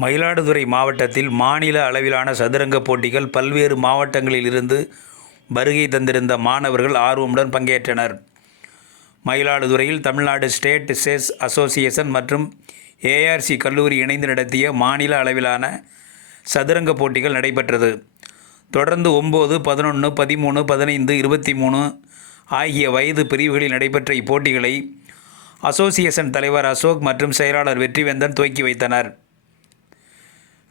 மயிலாடுதுறை மாவட்டத்தில் மாநில அளவிலான சதுரங்க போட்டிகள் பல்வேறு மாவட்டங்களில் இருந்து வருகை தந்திருந்த மாணவர்கள் ஆர்வமுடன் பங்கேற்றனர். மயிலாடுதுறையில் தமிழ்நாடு ஸ்டேட் செஸ் அசோசியேஷன் மற்றும் ஏஆர்சி கல்லூரி இணைந்து நடத்திய மாநில அளவிலான சதுரங்க போட்டிகள் நடைபெற்றது. தொடர்ந்து ஒம்பது பதினொன்று பதிமூணு பதினைந்து இருபத்தி மூணு ஆகிய வயது பிரிவுகளில் நடைபெற்ற இப்போட்டிகளை அசோசியேஷன் தலைவர் அசோக் மற்றும் செயலாளர் வெற்றிவேந்தன் துவக்கி வைத்தனர்.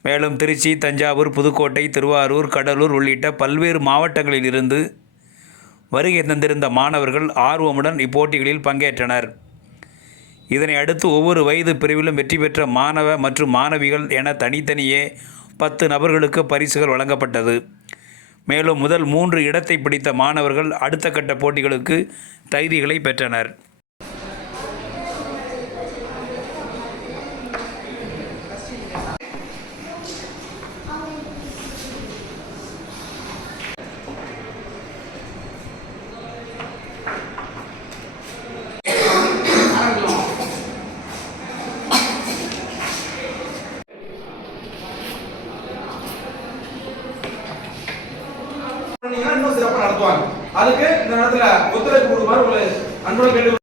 மேலும் திருச்சி தஞ்சாவூர் புதுக்கோட்டை திருவாரூர் கடலூர் உள்ளிட்ட பல்வேறு மாவட்டங்களில் இருந்து வருகை தந்திருந்த மாணவர்கள் ஆர்வமுடன் இப்போட்டிகளில் பங்கேற்றனர். இதனை அடுத்து ஒவ்வொரு வயது பிரிவிலும் வெற்றி பெற்ற மாணவ மற்றும் மாணவிகள் என தனித்தனியே பத்து நபர்களுக்கு பரிசுகள் வழங்கப்பட்டது. மேலும் முதல் மூன்று இடத்தை பிடித்த மாணவர்கள் அடுத்த கட்ட போட்டிகளுக்கு தகுதிகளை பெற்றனர். நடத்துவாங்க. அதுக்கு இந்த இடத்துல ஒத்துழைப்பு கொடுக்குமாறு உங்களை அன்புடன் கேட்டு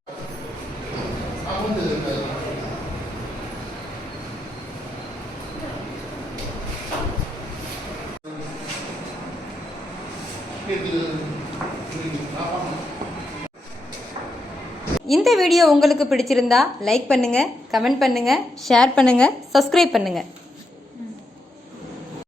இந்த வீடியோ உங்களுக்கு பிடிச்சிருந்தா லைக் பண்ணுங்க கமெண்ட் பண்ணுங்க ஷேர் பண்ணுங்க சப்ஸ்கிரைப் பண்ணுங்க.